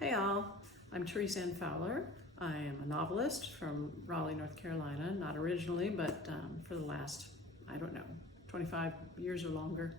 Hey all, I'm THERESE Anne Fowler. I am a novelist from Raleigh, North Carolina, not originally, but for the last, 25 years or longer.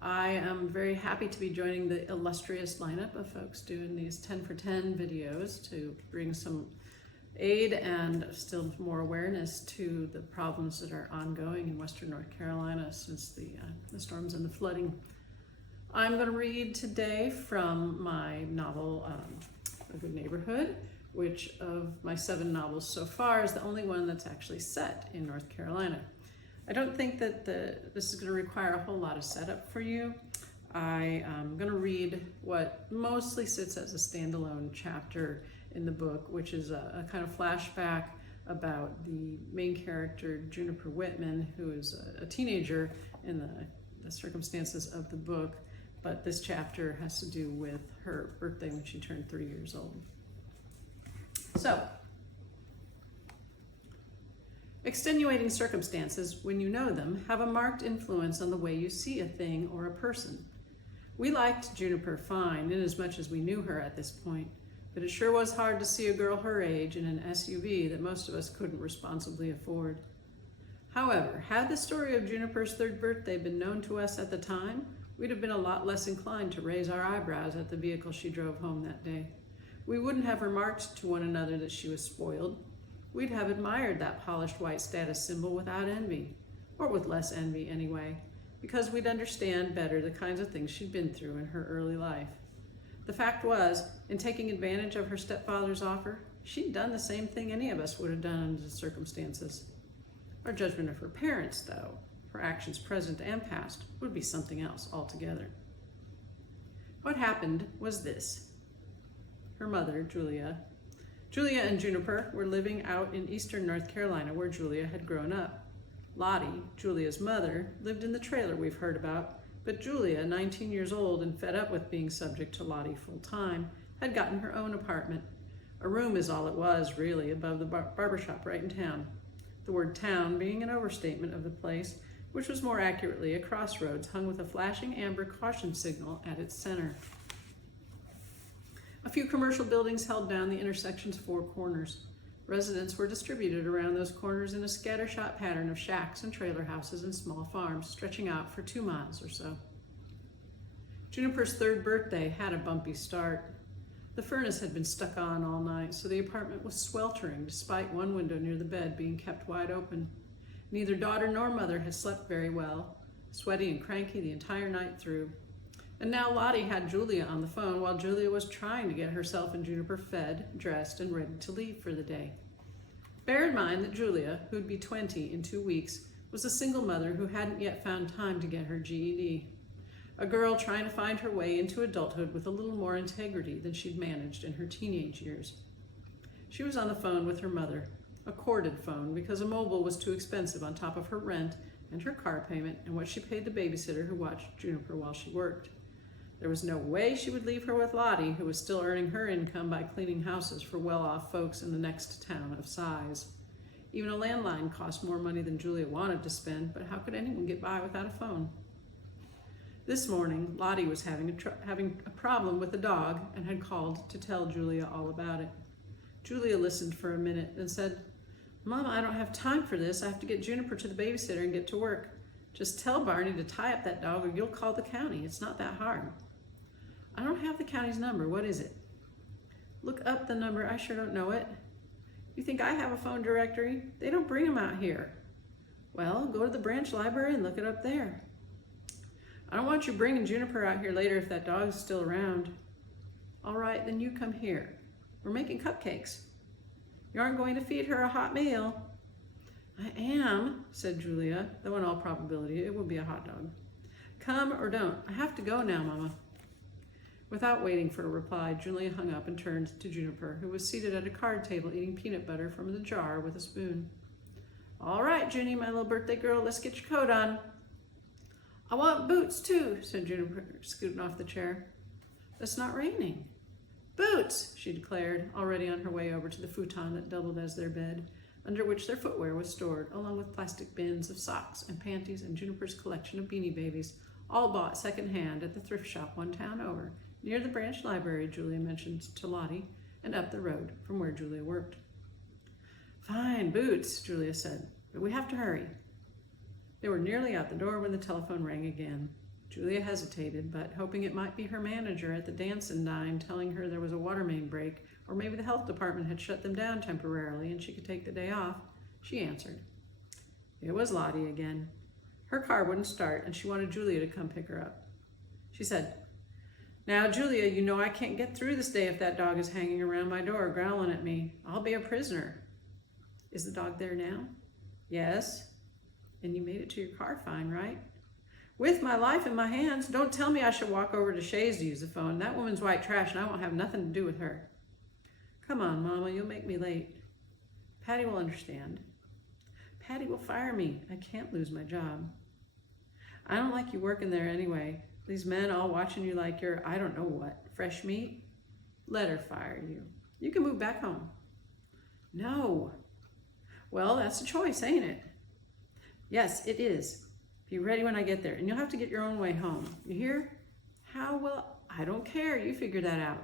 I am very happy to be joining the illustrious lineup of folks doing these 10 for 10 videos to bring some aid and still more awareness to the problems that are ongoing in Western North Carolina since the storms and the flooding. I'm going to read today from my novel, A Good Neighborhood, which of my 7 novels so far is the only one that's actually set in North Carolina. I don't think that this is going to require a whole lot of setup for you. I am going to read what mostly sits as a standalone chapter in the book, which is a kind of flashback about the main character, Juniper Whitman, who is a teenager in the circumstances of the book. But this chapter has to do with her birthday when she turned 3 years old. So, extenuating circumstances, when you know them, have a marked influence on the way you see a thing or a person. We liked Juniper fine, in as much as we knew her at this point, but it sure was hard to see a girl her age in an SUV that most of us couldn't responsibly afford. However, had the story of Juniper's 3rd birthday been known to us at the time, we'd have been a lot less inclined to raise our eyebrows at the vehicle she drove home that day. We wouldn't have remarked to one another that she was spoiled. We'd have admired that polished white status symbol without envy, or with less envy anyway, because we'd understand better the kinds of things she'd been through in her early life. The fact was, in taking advantage of her stepfather's offer, she'd done the same thing any of us would have done under the circumstances. Our judgment of her parents, though, her actions present and past, would be something else altogether. What happened was this. Her mother, Julia and Juniper were living out in eastern North Carolina where Julia had grown up. Lottie, Julia's mother, lived in the trailer we've heard about, but Julia, 19 years old and fed up with being subject to Lottie full-time, had gotten her own apartment. A room is all it was, really, above the barbershop right in town. The word town being an overstatement of the place, which was more accurately a crossroads hung with a flashing amber caution signal at its center. A few commercial buildings held down the intersection's 4 corners. Residents were distributed around those corners in a scattershot pattern of shacks and trailer houses and small farms stretching out for 2 miles or so. Juniper's 3rd birthday had a bumpy start. The furnace had been stuck on all night, so the apartment was sweltering despite one window near the bed being kept wide open. Neither daughter nor mother had slept very well, sweaty and cranky the entire night through. And now Lottie had Julia on the phone while Julia was trying to get herself and Juniper fed, dressed, and ready to leave for the day. Bear in mind that Julia, who'd be 20 in 2 weeks, was a single mother who hadn't yet found time to get her GED. A girl trying to find her way into adulthood with a little more integrity than she'd managed in her teenage years. She was on the phone with her mother, a corded phone because a mobile was too expensive on top of her rent and her car payment and what she paid the babysitter who watched Juniper while she worked. There was no way she would leave her with Lottie, who was still earning her income by cleaning houses for well-off folks in the next town of size. Even a landline cost more money than Julia wanted to spend, but how could anyone get by without a phone? This morning, Lottie was having a problem with the dog and had called to tell Julia all about it. Julia listened for a minute, then said, "Mama, I don't have time for this. I have to get Juniper to the babysitter and get to work. Just tell Barney to tie up that dog or you'll call the county. It's not that hard." "I don't have the county's number. What is it?" "Look up the number. I sure don't know it." "You think I have a phone directory? They don't bring them out here." "Well, go to the branch library and look it up there." "I don't want you bringing Juniper out here later if that dog's still around." "All right, then you come here. We're making cupcakes." "You aren't going to feed her a hot meal." "I am," said Julia, though in all probability it will be a hot dog. "Come or don't. I have to go now, Mama." Without waiting for a reply, Julia hung up and turned to Juniper, who was seated at a card table eating peanut butter from the jar with a spoon. "All right, Junie, my little birthday girl, let's get your coat on." "I want boots too," said Juniper, scooting off the chair. "It's not raining." "Boots," she declared, already on her way over to the futon that doubled as their bed, under which their footwear was stored, along with plastic bins of socks and panties and Juniper's collection of Beanie Babies, all bought secondhand at the thrift shop one town over, near the branch library Julia mentioned to Lottie, and up the road from where Julia worked. "Fine boots," Julia said, "but we have to hurry." They were nearly out the door when the telephone rang again. Julia hesitated, but hoping it might be her manager at the dance and dine telling her there was a water main break, or maybe the health department had shut them down temporarily and she could take the day off, she answered. It was Lottie again. Her car wouldn't start and she wanted Julia to come pick her up. She said, "Now, Julia, you know I can't get through this day if that dog is hanging around my door growling at me. I'll be a prisoner." "Is the dog there now?" "Yes." "And you made it to your car fine, right?" "With my life in my hands. Don't tell me I should walk over to Shay's to use the phone. That woman's white trash and I won't have nothing to do with her." "Come on, Mama, you'll make me late." "Patty will understand." "Patty will fire me. I can't lose my job." "I don't like you working there anyway. These men all watching you like you're, I don't know what, fresh meat." "Let her fire you. You can move back home." "No." "Well, that's a choice, ain't it?" "Yes, it is. Be ready when I get there, and you'll have to get your own way home. You hear?" "How will I don't care. You figure that out."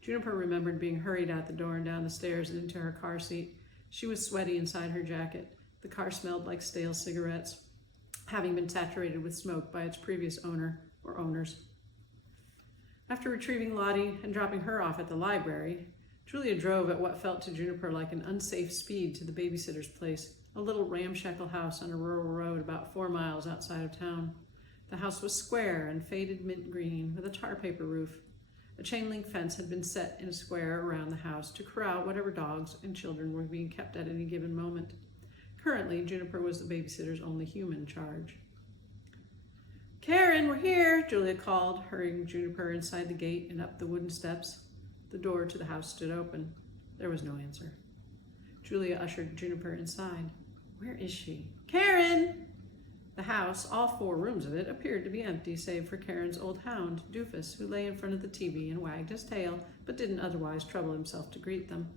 Juniper remembered being hurried out the door and down the stairs and into her car seat. She was sweaty inside her jacket. The car smelled like stale cigarettes, having been saturated with smoke by its previous owner or owners. After retrieving Lottie and dropping her off at the library, Julia drove at what felt to Juniper like an unsafe speed to the babysitter's place, a little ramshackle house on a rural road about 4 miles outside of town. The house was square and faded mint green with a tar paper roof. A chain link fence had been set in a square around the house to corral whatever dogs and children were being kept at any given moment. Currently, Juniper was the babysitter's only human charge. "Karen, we're here," Julia called, hurrying Juniper inside the gate and up the wooden steps. The door to the house stood open. There was no answer. Julia ushered Juniper inside. Where is she? "Karen!" The house, all 4 rooms of it, appeared to be empty save for Karen's old hound, Doofus, who lay in front of the TV and wagged his tail, but didn't otherwise trouble himself to greet them.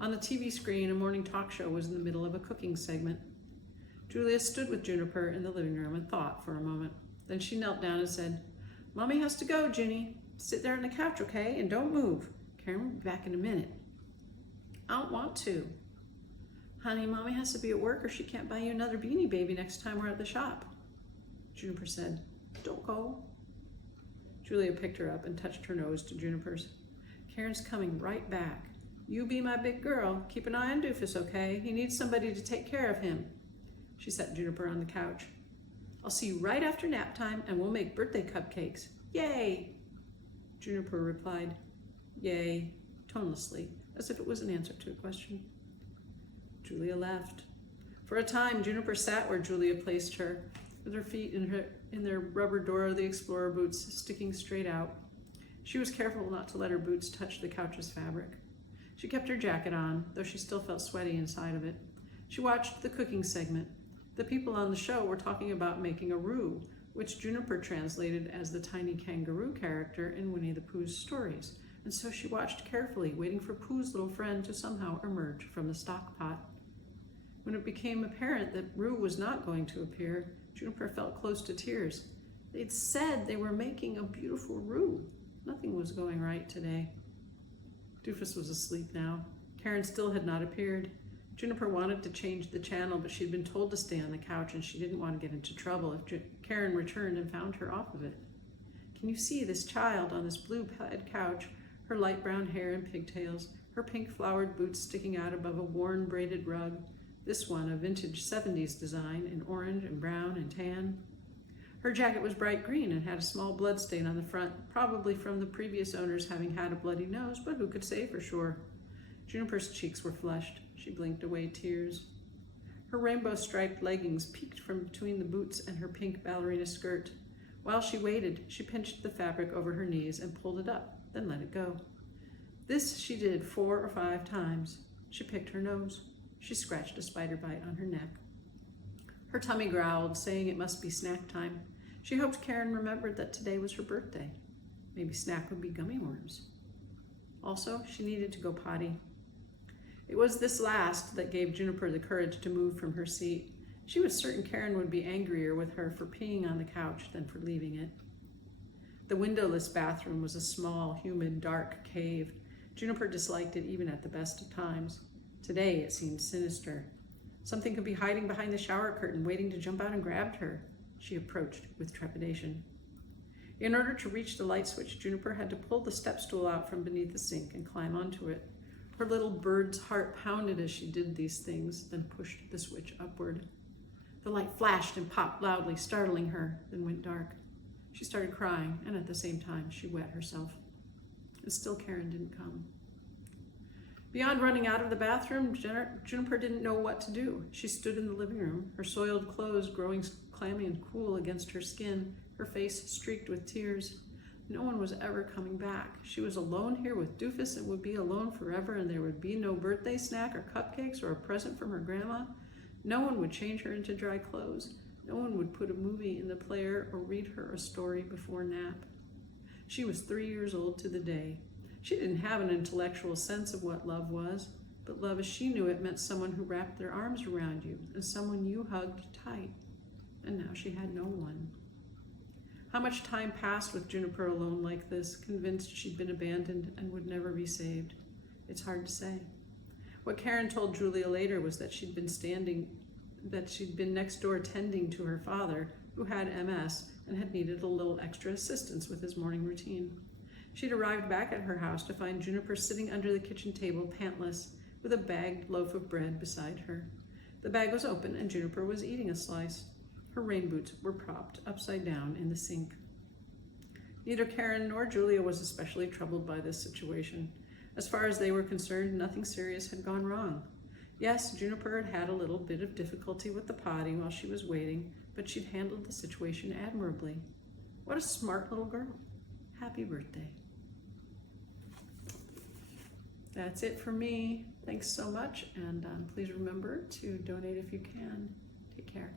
On the TV screen, a morning talk show was in the middle of a cooking segment. Julia stood with Juniper in the living room and thought for a moment. Then she knelt down and said, "Mommy has to go, Ginny. Sit there on the couch, okay? And don't move. Karen will be back in a minute." "I don't want to." "Honey, Mommy has to be at work or she can't buy you another Beanie Baby next time we're at the shop." Juniper said, "Don't go." Julia picked her up and touched her nose to Juniper's. "Karen's coming right back. You be my big girl. Keep an eye on Doofus, okay? He needs somebody to take care of him." She set Juniper on the couch. "I'll see you right after nap time and we'll make birthday cupcakes. Yay!" Juniper replied, "Yay," tonelessly, as if it was an answer to a question. Julia left. For a time, Juniper sat where Julia placed her, with her feet in their rubber Dora the Explorer boots sticking straight out. She was careful not to let her boots touch the couch's fabric. She kept her jacket on, though she still felt sweaty inside of it. She watched the cooking segment. The people on the show were talking about making a roux, which Juniper translated as the tiny kangaroo character in Winnie the Pooh's stories, and so she watched carefully, waiting for Pooh's little friend to somehow emerge from the stock pot. When it became apparent that roux was not going to appear, Juniper felt close to tears. They'd said they were making a beautiful roux. Nothing was going right today. Doofus was asleep now. Karen still had not appeared. Juniper wanted to change the channel, but she'd been told to stay on the couch and she didn't want to get into trouble if Karen returned and found her off of it. Can you see this child on this blue-plaid couch, her light brown hair and pigtails, her pink flowered boots sticking out above a worn braided rug, this one a vintage 70s design in orange and brown and tan? Her jacket was bright green and had a small blood stain on the front, probably from the previous owners having had a bloody nose, but who could say for sure? Juniper's cheeks were flushed. She blinked away tears. Her rainbow-striped leggings peeked from between the boots and her pink ballerina skirt. While she waited, she pinched the fabric over her knees and pulled it up, then let it go. This she did 4 or 5 times. She picked her nose. She scratched a spider bite on her neck. Her tummy growled, saying it must be snack time. She hoped Karen remembered that today was her birthday. Maybe snack would be gummy worms. Also, she needed to go potty. It was this last that gave Juniper the courage to move from her seat. She was certain Karen would be angrier with her for peeing on the couch than for leaving it. The windowless bathroom was a small, humid, dark cave. Juniper disliked it even at the best of times. Today it seemed sinister. Something could be hiding behind the shower curtain, waiting to jump out and grab her. She approached with trepidation. In order to reach the light switch, Juniper had to pull the step stool out from beneath the sink and climb onto it. Her little bird's heart pounded as she did these things, then pushed the switch upward. The light flashed and popped loudly, startling her, then went dark. She started crying, and at the same time, she wet herself. And still Karen didn't come. Beyond running out of the bathroom, Juniper didn't know what to do. She stood in the living room, her soiled clothes growing clammy and cool against her skin, her face streaked with tears. No one was ever coming back. She was alone here with Doofus and would be alone forever, and there would be no birthday snack or cupcakes or a present from her grandma. No one would change her into dry clothes. No one would put a movie in the player or read her a story before nap. She was 3 years old to the day. She didn't have an intellectual sense of what love was, but love as she knew it meant someone who wrapped their arms around you and someone you hugged tight. And now she had no one. How much time passed with Juniper alone like this, convinced she'd been abandoned and would never be saved? It's hard to say. What Karen told Julia later was that she'd been next door tending to her father, who had MS and had needed a little extra assistance with his morning routine. She'd arrived back at her house to find Juniper sitting under the kitchen table, pantless, with a bagged loaf of bread beside her. The bag was open and Juniper was eating a slice. Her rain boots were propped upside down in the sink. Neither Karen nor Julia was especially troubled by this situation. As far as they were concerned, nothing serious had gone wrong. Yes, Juniper had had a little bit of difficulty with the potty while she was waiting, but she'd handled the situation admirably. What a smart little girl. Happy birthday. That's it for me. Thanks so much, and please remember to donate if you can. Take care.